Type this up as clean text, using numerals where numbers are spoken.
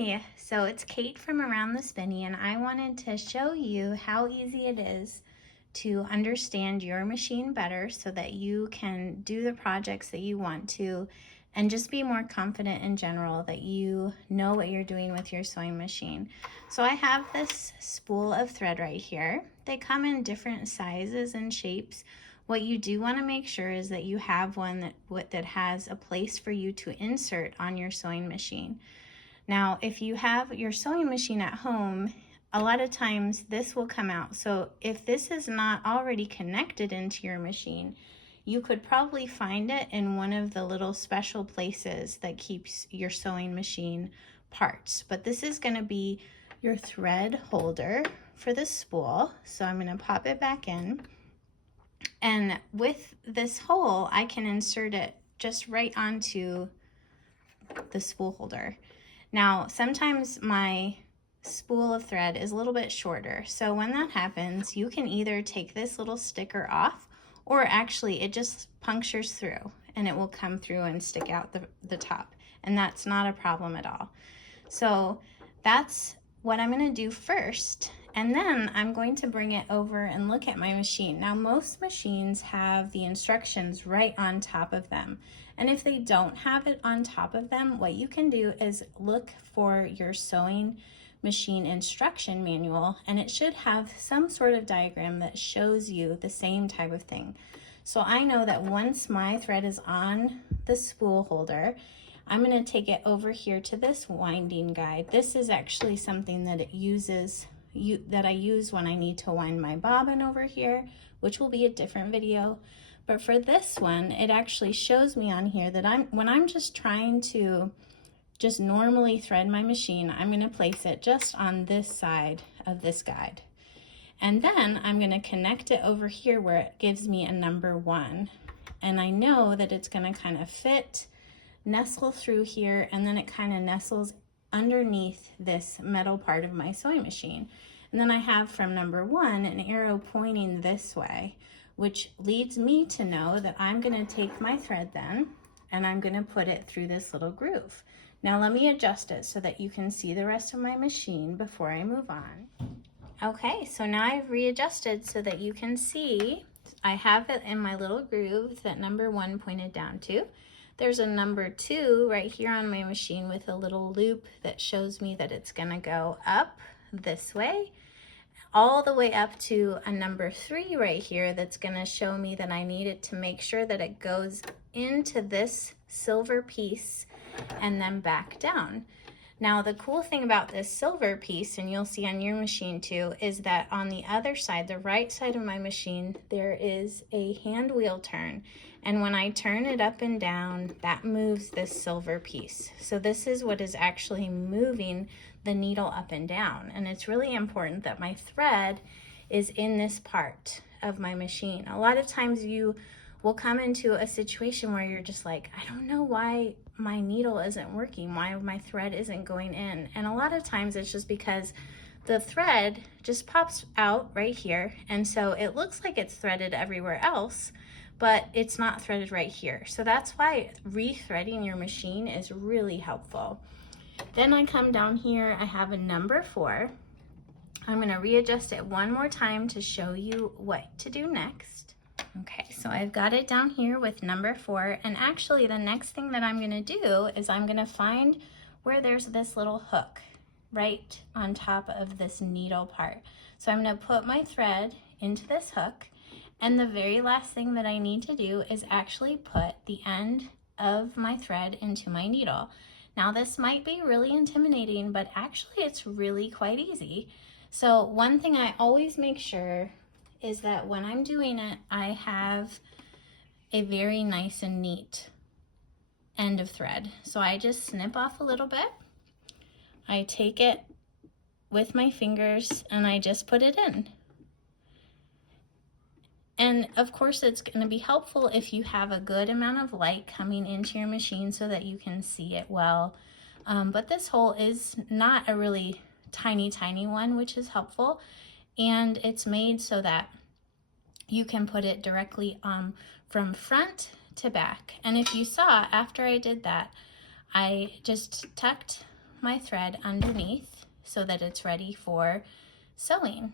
Hi, so it's Kate from Around the Spinny, and I wanted to show you how easy it is to understand your machine better so that you can do the projects that you want to and just be more confident in general that you know what you're doing with your sewing machine. So I have this spool of thread right here. They come in different sizes and shapes. What you do want to make sure is that you have one that has a place for you to insert on your sewing machine. Now, if you have your sewing machine at home, a lot of times this will come out. So if this is not already connected into your machine, you could probably find it in one of the little special places that keeps your sewing machine parts. But this is going to be your thread holder for the spool. So I'm going to pop it back in. And with this hole, I can insert it just right onto the spool holder. Now, sometimes my spool of thread is a little bit shorter. So when that happens, you can either take this little sticker off, or actually it just punctures through and it will come through and stick out the top. And that's not a problem at all. So that's what I'm going to do first. And then I'm going to bring it over and look at my machine. Now, most machines have the instructions right on top of them. And if they don't have it on top of them, what you can do is look for your sewing machine instruction manual, and it should have some sort of diagram that shows you the same type of thing. So I know that once my thread is on the spool holder, I'm going to take it over here to this winding guide. This is actually something that I use when I need to wind my bobbin over here, which will be a different video. But for this one, it actually shows me on here that when I'm just trying to just normally thread my machine, I'm going to place it just on this side of this guide. And then I'm going to connect it over here where it gives me a number 1. And I know that it's going to kind of fit, nestle through here, and then it kind of nestles underneath this metal part of my sewing machine. And then I have from number 1 an arrow pointing this way, which leads me to know that I'm going to take my thread then and I'm going to put it through this little groove. Now let me adjust it so that you can see the rest of my machine before I move on. Okay, so now I've readjusted so that you can see I have it in my little groove that number 1 pointed down to. There's a number 2 right here on my machine with a little loop that shows me that it's gonna go up this way, all the way up to a number 3 right here that's gonna show me that I needed to make sure that it goes into this silver piece and then back down. Now the cool thing about this silver piece, and you'll see on your machine too, is that on the other side, the right side of my machine, there is a hand wheel turn. And when I turn it up and down, that moves this silver piece. So this is what is actually moving the needle up and down. And it's really important that my thread is in this part of my machine. A lot of times you will come into a situation where you're just like, I don't know why my needle isn't working, why my thread isn't going in. And a lot of times it's just because the thread just pops out right here. And so it looks like it's threaded everywhere else, but it's not threaded right here. So that's why rethreading your machine is really helpful. Then I come down here, I have a number 4. I'm going to readjust it one more time to show you what to do next. Okay, so I've got it down here with number 4, and actually the next thing that I'm going to do is I'm going to find where there's this little hook right on top of this needle part. So I'm going to put my thread into this hook, and the very last thing that I need to do is actually put the end of my thread into my needle. Now this might be really intimidating, but actually it's really quite easy. So one thing I always make sure is that when I'm doing it, I have a very nice and neat end of thread. So I just snip off a little bit. I take it with my fingers and I just put it in. And of course it's going to be helpful if you have a good amount of light coming into your machine so that you can see it well. But this hole is not a really tiny one, which is helpful. And it's made so that you can put it directly from front to back. And if you saw, after I did that, I just tucked my thread underneath so that it's ready for sewing.